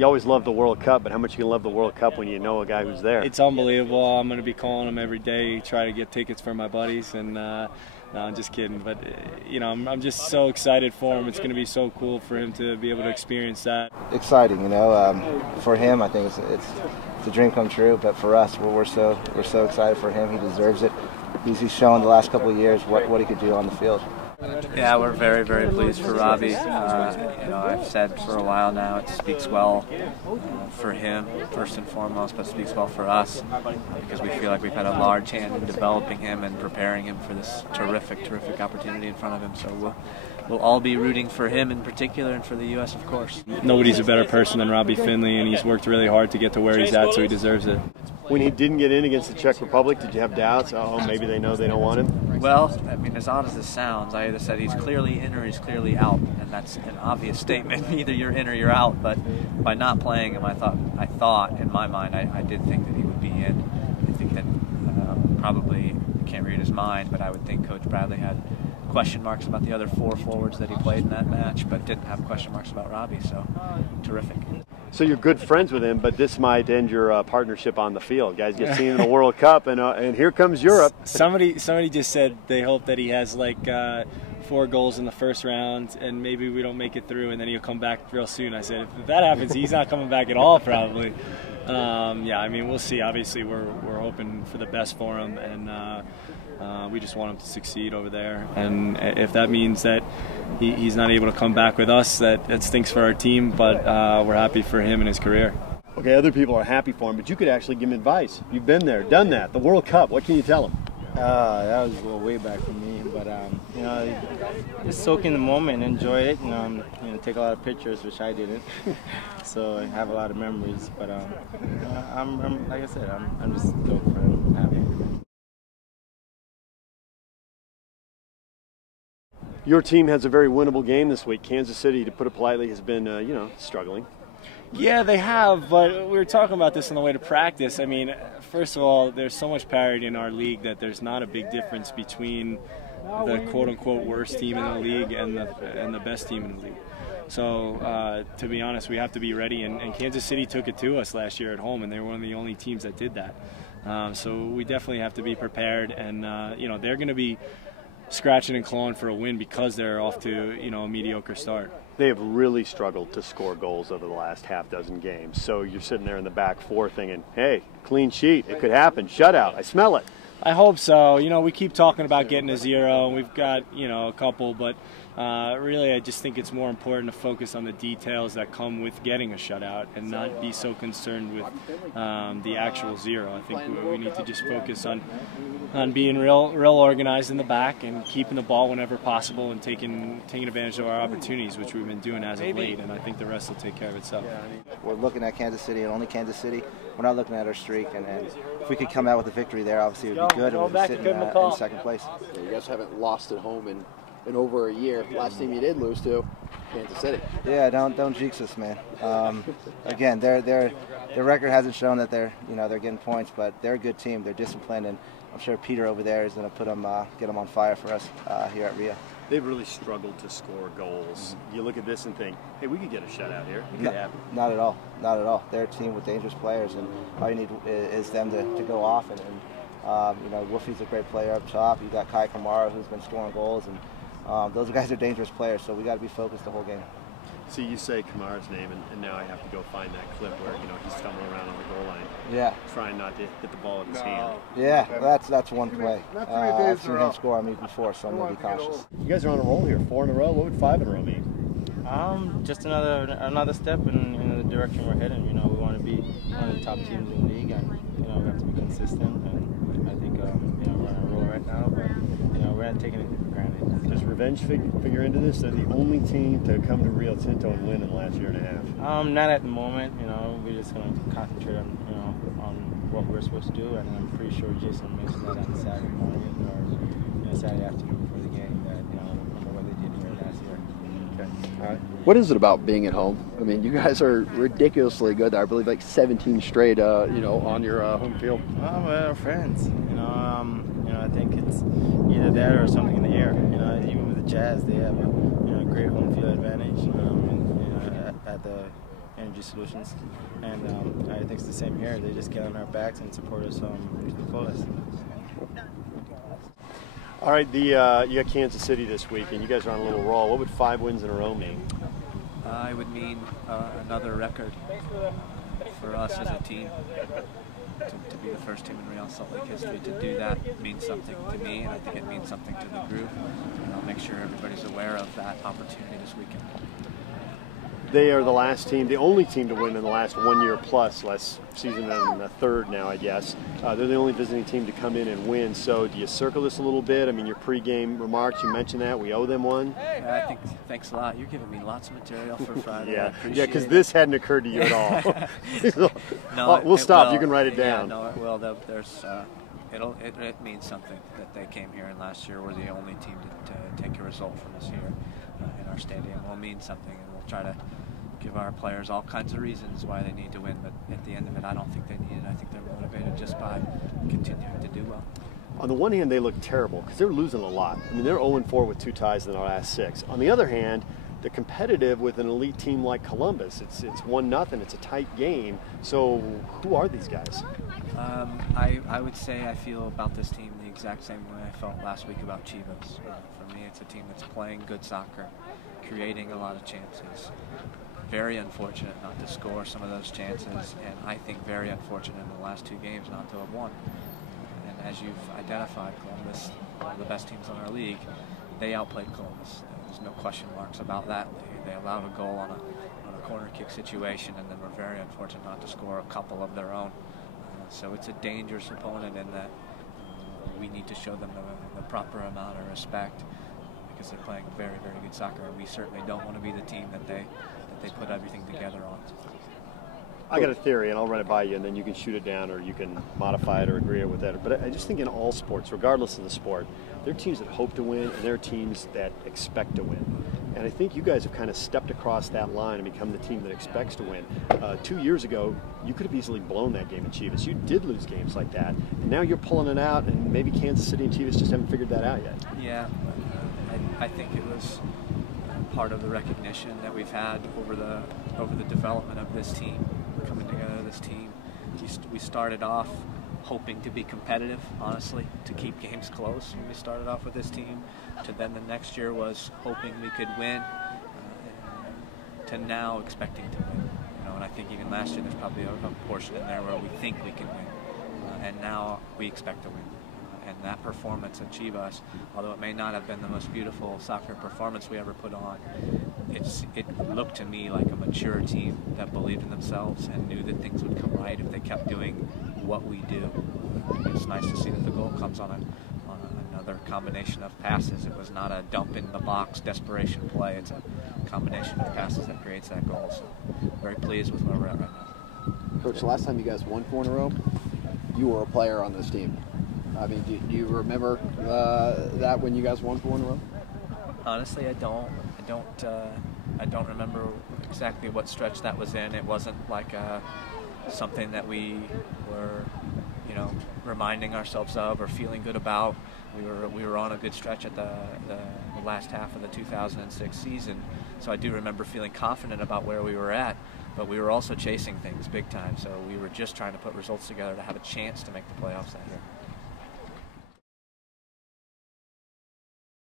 You always love the World Cup, but how much you can love the World Cup when you know a guy who's there? It's unbelievable. I'm going to be calling him every day, try to get tickets for my buddies, and no, I'm just kidding. But you know, I'm just so excited for him. It's going to be so cool for him to be able to experience that. Exciting, you know. For him, I think it's a dream come true. But for us, we're so excited for him. He deserves it. He's shown the last couple of years what he could do on the field. Yeah, we're very, very pleased for Robbie. You know, I've said for a while now, it speaks well for him, first and foremost, but speaks well for us because we feel like we've had a large hand in developing him and preparing him for this terrific, terrific opportunity in front of him. So we'll all be rooting for him in particular and for the U.S., of course. Nobody's a better person than Robbie Findlay, and he's worked really hard to get to where he's at, so he deserves it. When he didn't get in against the Czech Republic, did you have doubts? Oh, maybe they know they don't want him? Well, I mean, as odd as this sounds, I either said he's clearly in or he's clearly out, and that's an obvious statement. Either you're in or you're out. But by not playing him, I thought in my mind, I did think that he would be in. I think that probably can't read his mind, but I would think Coach Bradley had question marks about the other 4 forwards that he played in that match, but didn't have question marks about Robbie. So terrific. So you're good friends with him, but this might end your partnership on the field. Guys get seen in the World Cup, and here comes Europe. Somebody just said they hope that he has like 4 goals in the first round, and maybe we don't make it through, and then he'll come back real soon. I said, if that happens, he's not coming back at all, probably. Yeah, I mean, we'll see. Obviously, we're hoping for the best for him, and we just want him to succeed over there. And if that means that he's not able to come back with us, that stinks for our team, but we're happy for him and his career. Okay, other people are happy for him, but you could actually give him advice. You've been there, done that. The World Cup, what can you tell him? That was way back for me, but you know, just soak in the moment, enjoy it. You know, take a lot of pictures, which I didn't, so I have a lot of memories. But I'm like I said, I'm just stoked for him. Happy. Your team has a very winnable game this week. Kansas City, to put it politely, has been, you know, struggling. Yeah, they have, but we were talking about this on the way to practice. I mean, first of all, there's so much parity in our league that there's not a big difference between the quote-unquote worst team in the league and the best team in the league. So, to be honest, we have to be ready, and Kansas City took it to us last year at home, and they were one of the only teams that did that. So we definitely have to be prepared, and, you know, they're going to be scratching and clawing for a win because they're off to, you know, a mediocre start. They have really struggled to score goals over the last half-dozen games. So you're sitting there in the back 4 thinking, hey, clean sheet, it could happen, shutout, I smell it. I hope so. You know, we keep talking about getting a 0, and we've got, you know, a couple, but really I just think it's more important to focus on the details that come with getting a shutout and not be so concerned with the actual 0. I think we need to just focus on being real organized in the back and keeping the ball whenever possible and taking advantage of our opportunities, which we've been doing as of late, and I think the rest will take care of itself. We're looking at Kansas City and only Kansas City. We're not looking at our streak, and if we could come out with a victory there, obviously it would be good, and we'd be sitting in second place. Yeah, you guys haven't lost at home in over a year. Last team you did lose to, Kansas City. Yeah, don't jinx us, man. Again, their record hasn't shown that they're getting points, but they're a good team. They're disciplined, and I'm sure Peter over there is going to get them on fire for us here at Rio. They've really struggled to score goals. You look at this and think, hey, we could get a shutout here. It could happen. Not at all. Not at all. They're a team with dangerous players, and all you need is them to go off. And you know, Wolfie's a great player up top. You got Kai Kamara, who's been scoring goals, and those guys are dangerous players. So we got to be focused the whole game. See, you say Kamara's name, and now I have to go find that clip where, you know, he's stumbling around on the goal line. Yeah. Trying not to hit the ball in his hand. Yeah, that's one play. I've seen him score on me before, so I'm going to be cautious. You guys are on a roll here, 4 in a row. What would 5 in a row mean? Just another step in the direction we're heading. You know, we want to be one of the top teams in the league, and you know, we have to be consistent. And I think you know, we're on a roll right now, but you know, we're not taking it for granted. Does revenge figure into this? They're the only team to come to Rio Tinto and win in the last year and a half. Not at the moment. You know, we're just going to concentrate on on what we're supposed to do, and I'm pretty sure Jason mentioned that on Saturday morning or Saturday afternoon before the game. That you know, remember what they did here last year. Okay. All right. What is it about being at home? I mean, you guys are ridiculously good there. I believe like 17 straight, you know, on your home field. Well, we're friends. You know, I think it's either that or something in the air. You know, even with the Jazz, they have a great home field advantage. Energy Solutions, and I think it's the same here. They just get on our backs and support us to the fullest. All right, you got Kansas City this week, and you guys are on a little roll. What would 5 wins in a row mean? It would mean another record for us as a team. To be the first team in Real Salt Lake history to do that means something to me, and I think it means something to the group. And I'll make sure everybody's aware of that opportunity this weekend. They are the last team, the only team to win in the last 1 year plus, last season and the third now, I guess. They're the only visiting team to come in and win. So do you circle this a little bit? I mean, your pregame remarks, you mentioned that. We owe them one. I think, thanks a lot. You're giving me lots of material for Friday. Yeah, because this hadn't occurred to you at all. No, we'll stop. Will. You can write it down. Yeah, no, it will. There's, it means something that they came here, and last year we're the only team to take a result from us here in our stadium. Will mean something, and we'll try to give our players all kinds of reasons why they need to win, but at the end of it, I don't think they need it. I think they're motivated just by continuing to do well. On the one hand, they look terrible because they're losing a lot. I mean, they're 0-4 with 2 ties in their last 6. On the other hand, they're competitive with an elite team like Columbus. It's 1-0. It's a tight game. So who are these guys? I would say I feel about this team the exact same way I felt last week about Chivas. For me, it's a team that's playing good soccer, creating a lot of chances. Very unfortunate not to score some of those chances, and I think very unfortunate in the last 2 games not to have won. And as you've identified, Columbus, one of the best teams in our league, they outplayed Columbus. There's no question marks about that. They allowed a goal on a corner kick situation, and then were very unfortunate not to score a couple of their own. So it's a dangerous opponent in that we need to show them the proper amount of respect because they're playing very, very good soccer. We certainly don't want to be the team that they put everything together on. I got a theory, and I'll run it by you, and then you can shoot it down or you can modify it or agree with it. But I just think in all sports, regardless of the sport, there are teams that hope to win, and there are teams that expect to win. And I think you guys have kind of stepped across that line and become the team that expects to win. 2 years ago, you could have easily blown that game at Chivas. You did lose games like that. And now you're pulling it out, and maybe Kansas City and Chivas just haven't figured that out yet. Yeah, I think it was part of the recognition that we've had over the development of this team, coming together of this team. We started off hoping to be competitive, honestly, to keep games close when we started off with this team, to then the next year was hoping we could win, to now expecting to win. And I think even last year there's probably a portion in there where we think we can win, and now we expect to win. And that performance at Chivas, although it may not have been the most beautiful soccer performance we ever put on, it looked to me like a mature team that believed in themselves and knew that things would come right if they kept doing what we do. It's nice to see that the goal comes on another combination of passes. It was not a dump in the box desperation play. It's a combination of passes that creates that goal. So very pleased with where we're at right now. Coach, the last time you guys won 4 in a row, you were a player on this team. I mean, do you remember that when you guys won 4 in a row? Honestly, I don't remember exactly what stretch that was in. It wasn't like something that we were, reminding ourselves of or feeling good about. We were on a good stretch at the last half of the 2006 season, so I do remember feeling confident about where we were at. But we were also chasing things big time, so we were just trying to put results together to have a chance to make the playoffs that year.